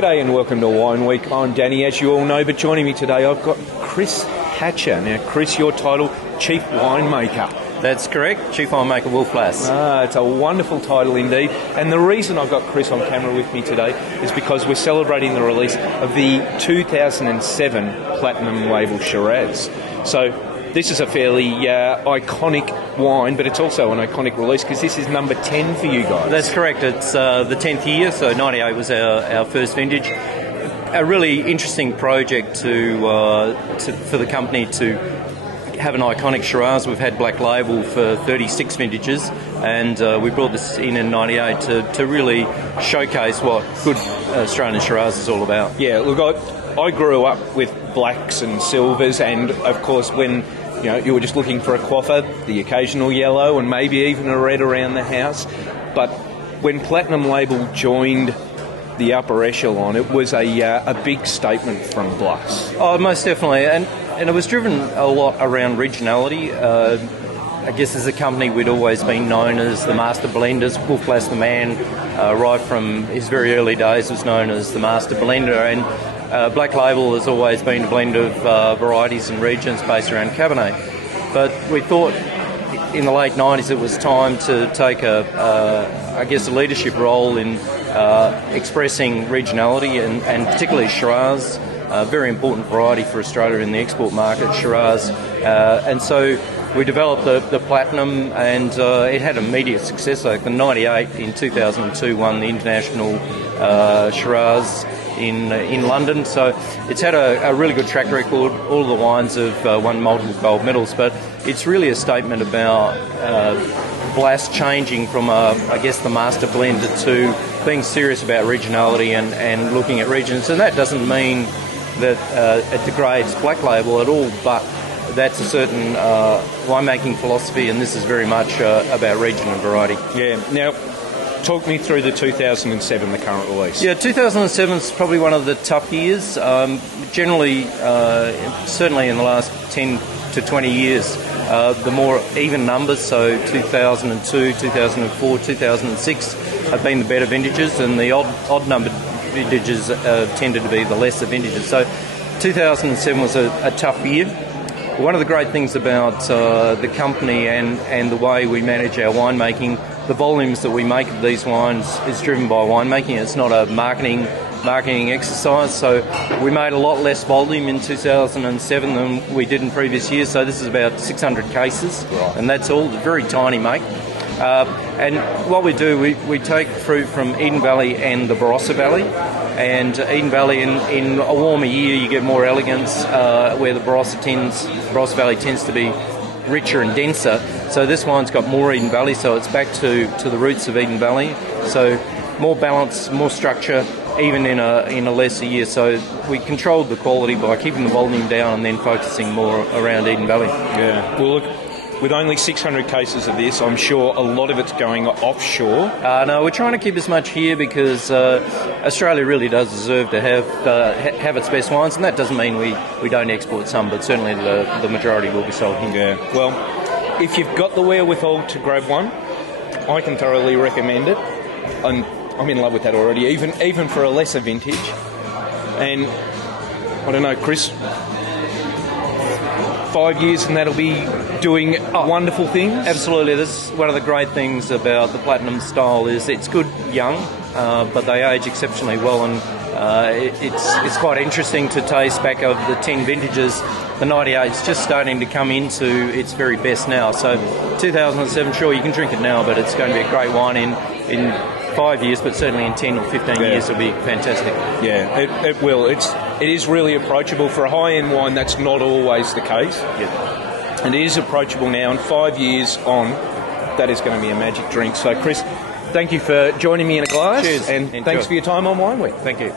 G'day and welcome to Wine Week. I'm Danny, as you all know, but joining me today I've got Chris Hatcher. Now, Chris, your title, Chief Winemaker. That's correct, Chief Winemaker Wolf Blass. It's a wonderful title indeed. And the reason I've got Chris on camera with me today is because we're celebrating the release of the 2007 Platinum Label Shiraz. So this is a fairly iconic wine, but it's also an iconic release because this is number 10 for you guys. That's correct. It's the 10th year, so 98 was our first vintage. A really interesting project for the company to have an iconic Shiraz. We've had Black Label for 36 vintages, and we brought this in 98 to really showcase what good Australian Shiraz is all about. Yeah, look, I grew up with blacks and silvers, and of course when you were just looking for a quaffer, the occasional yellow and maybe even a red around the house. But when Platinum Label joined the upper echelon, it was a big statement from Blass. Oh, most definitely, and it was driven a lot around regionality. I guess as a company we'd always been known as the master blenders. Wolf Blass, the man, right from his very early days, was known as the master blender, and Black Label has always been a blend of varieties and regions based around Cabernet. But we thought in the late 90s it was time to take a leadership role in expressing regionality and particularly Shiraz, a very important variety for Australia in the export market, Shiraz. And so we developed the Platinum, and it had immediate success. Like the 98 in 2002 won the International Shiraz in London, so it's had a really good track record. All of the wines have won multiple gold medals, but it's really a statement about Blass changing from the master blender to being serious about regionality and looking at regions. And that doesn't mean that it degrades Black Label at all, but that's a certain winemaking philosophy, and this is very much about region and variety. Yeah. Now, talk me through the 2007, the current release. Yeah, 2007 is probably one of the tough years. Generally, certainly in the last 10 to 20 years, the more even numbers, so 2002, 2004, 2006, have been the better vintages, and the odd numbered vintages tended to be the lesser vintages. So 2007 was a tough year. One of the great things about the company and the way we manage our winemaking, the volumes that we make of these wines is driven by winemaking. It's not a marketing exercise. So we made a lot less volume in 2007 than we did in previous years. So this is about 600 cases, right, and that's all. Very tiny make. And what we do, we take fruit from Eden Valley and the Barossa Valley. And Eden Valley, in a warmer year, you get more elegance, where the Barossa Valley tends to be richer and denser. So this wine's got more Eden Valley, so it's back to the roots of Eden Valley. So more balance, more structure, even in a lesser year. So we controlled the quality by keeping the volume down and then focusing more around Eden Valley. Yeah. Well, look, with only 600 cases of this, I'm sure a lot of it's going offshore. No, we're trying to keep as much here because Australia really does deserve to have its best wines, and that doesn't mean we don't export some, but certainly the majority will be sold here. Yeah. Well, if you've got the wherewithal to grab one, I can thoroughly recommend it. I'm in love with that already, even for a lesser vintage. And I don't know, Chris, 5 years and that'll be doing wonderful things? Absolutely. This is one of the great things about the Platinum style is it's good young, but they age exceptionally well, and it's quite interesting to taste back of the 10 vintages. The 98 is just starting to come into its very best now. So 2007, sure, you can drink it now, but it's going to be a great wine in 5 years, but certainly in 10 or 15 years it'll be fantastic. Yeah, it will. It is really approachable. For a high-end wine, that's not always the case. Yeah. And it is approachable now, and 5 years on, that is going to be a magic drink. So, Chris, thank you for joining me in a glass. Cheers. And thanks for your time on Wine Week. Thank you.